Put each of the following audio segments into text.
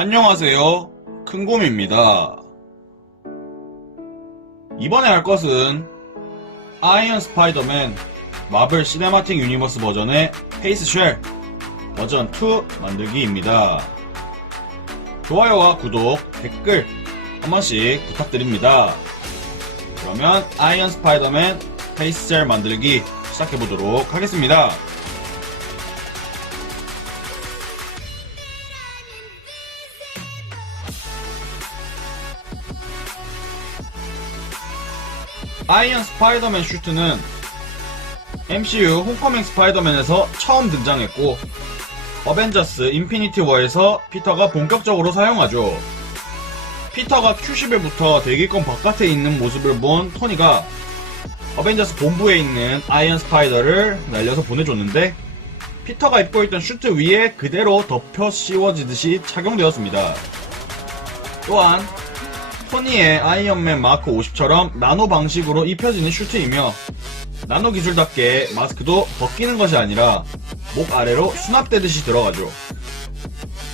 안녕하세요. 큰곰입니다. 이번에 할 것은 아이언 스파이더맨 마블 시네마틱 유니버스 버전의 페이스 쉘 버전 2 만들기입니다. 좋아요와 구독, 댓글 한 번씩 부탁드립니다. 그러면 아이언 스파이더맨 페이스 쉘 만들기 시작해 보도록 하겠습니다. 아이언 스파이더맨 슈트는 MCU 홈커밍 스파이더맨에서 처음 등장했고 어벤져스 인피니티 워에서 피터가 본격적으로 사용하죠. 피터가 큐시벨부터 대기권 바깥에 있는 모습을 본 토니가 어벤져스 본부에 있는 아이언 스파이더를 날려서 보내줬는데 피터가 입고 있던 슈트 위에 그대로 덮여 씌워지듯이 착용되었습니다. 또한 토니의 아이언맨 마크 50처럼 나노 방식으로 입혀지는 슈트이며 나노 기술답게 마스크도 벗기는 것이 아니라 목 아래로 수납되듯이 들어가죠.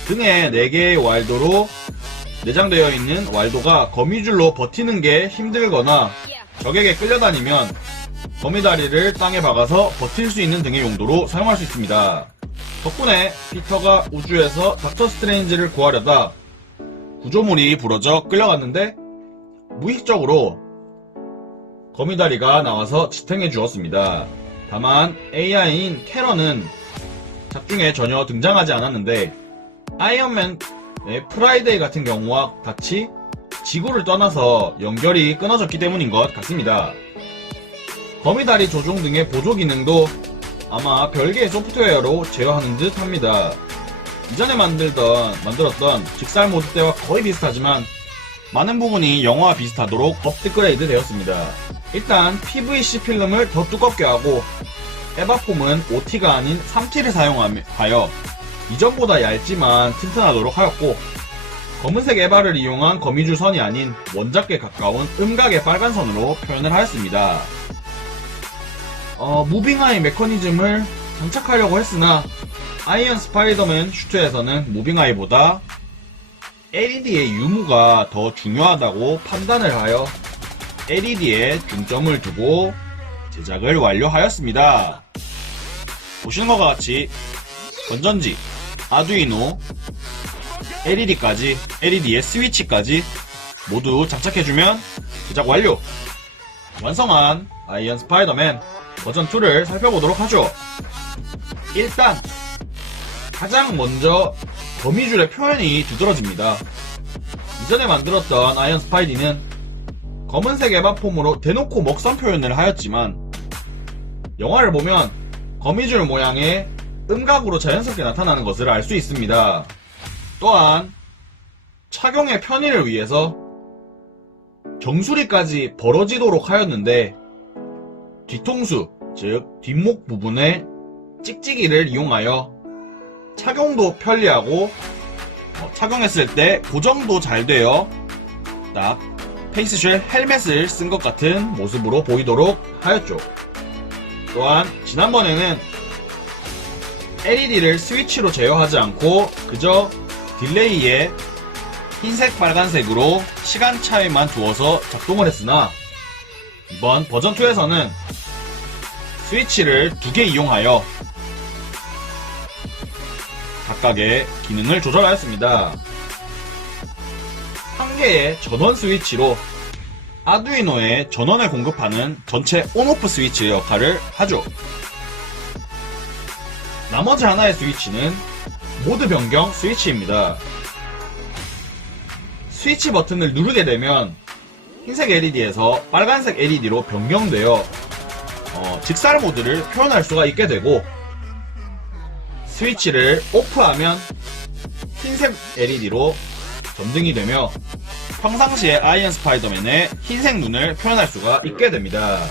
등에 4개의 왈도로 내장되어 있는 왈도가 거미줄로 버티는 게 힘들거나 적에게 끌려다니면 거미다리를 땅에 박아서 버틸 수 있는 등의 용도로 사용할 수 있습니다. 덕분에 피터가 우주에서 닥터 스트레인지를 구하려다 구조물이 부러져 끌려갔는데 무의식적으로 거미다리가 나와서 지탱해 주었습니다. 다만 AI인 캐런은 작중에 전혀 등장하지 않았는데 아이언맨의 프라이데이 같은 경우와 같이 지구를 떠나서 연결이 끊어졌기 때문인 것 같습니다. 거미다리 조종 등의 보조 기능도 아마 별개의 소프트웨어로 제어하는 듯 합니다. 이전에 만들던, 만들었던 직살 모드 때와 거의 비슷하지만 많은 부분이 영화와 비슷하도록 업그레이드 되었습니다. 일단 PVC 필름을 더 두껍게 하고 에바폼은 5T가 아닌 3T를 사용하여 이전보다 얇지만 튼튼하도록 하였고 검은색 에바를 이용한 거미줄 선이 아닌 원작에 가까운 음각의 빨간 선으로 표현을 하였습니다. 어, 무빙아이 메커니즘을 장착하려고 했으나 아이언 스파이더맨 슈트에서는 무빙아이보다 LED의 유무가 더 중요하다고 판단을 하여 LED에 중점을 두고 제작을 완료하였습니다. 보시는 것과 같이 건전지, 아두이노, LED까지, LED의 스위치까지 모두 장착해주면 제작 완료! 완성한 아이언 스파이더맨 버전 2를 살펴보도록 하죠. 일단 가장 먼저 거미줄의 표현이 두드러집니다. 이전에 만들었던 아이언 스파이디는 검은색 에바폼으로 대놓고 먹선 표현을 하였지만 영화를 보면 거미줄 모양의 음각으로 자연스럽게 나타나는 것을 알 수 있습니다. 또한 착용의 편의를 위해서 정수리까지 벌어지도록 하였는데 뒤통수, 즉 뒷목 부분에 찍찍이를 이용하여 착용도 편리하고 어, 착용했을 때 고정도 잘 되어 딱 페이스쉘 헬멧을 쓴 것 같은 모습으로 보이도록 하였죠. 또한 지난번에는 LED를 스위치로 제어하지 않고 그저 딜레이에 흰색 빨간색으로 시간 차이만 두어서 작동을 했으나 이번 버전 2에서는 스위치를 두 개 이용하여 각각의 기능을 조절하였습니다. 한 개의 전원 스위치로 아두이노에 전원을 공급하는 전체 온오프 스위치 역할을 하죠. 나머지 하나의 스위치는 모드 변경 스위치입니다. 스위치 버튼을 누르게 되면 흰색 LED에서 빨간색 LED로 변경되어 어, 직살 모드를 표현할 수가 있게 되고 스위치를 오프하면 흰색 LED로 점등이 되며 평상시에 아이언 스파이더맨의 흰색 눈을 표현할 수가 있게 됩니다.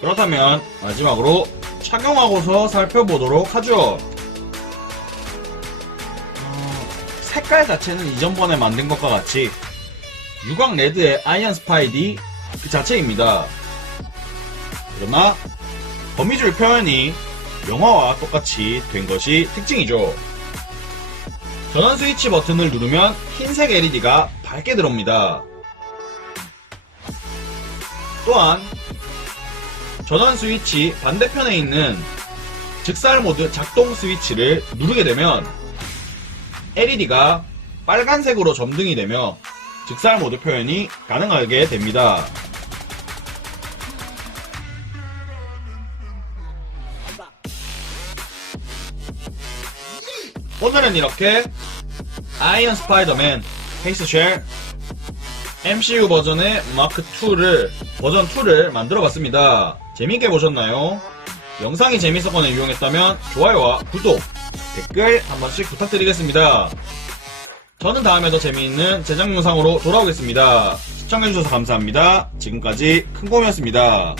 그렇다면 마지막으로 착용하고서 살펴보도록 하죠. 어, 색깔 자체는 이전번에 만든 것과 같이 유광 레드의 아이언 스파이디 그 자체입니다. 그러나 거미줄 표현이 영화와 똑같이 된 것이 특징이죠. 전원 스위치 버튼을 누르면 흰색 LED가 밝게 들어옵니다. 또한 전원 스위치 반대편에 있는 즉살 모드 작동 스위치를 누르게 되면 LED가 빨간색으로 점등이 되며 즉살 모드 표현이 가능하게 됩니다. 오늘은 이렇게 아이언 스파이더맨 페이스쉘 MCU 버전의 마크 2를 버전 2를 만들어 봤습니다. 재밌게 보셨나요? 영상이 재밌었거나 유용했다면 좋아요와 구독, 댓글 한 번씩 부탁드리겠습니다. 저는 다음에 더 재미있는 제작 영상으로 돌아오겠습니다. 시청해주셔서 감사합니다. 지금까지 큰곰이었습니다.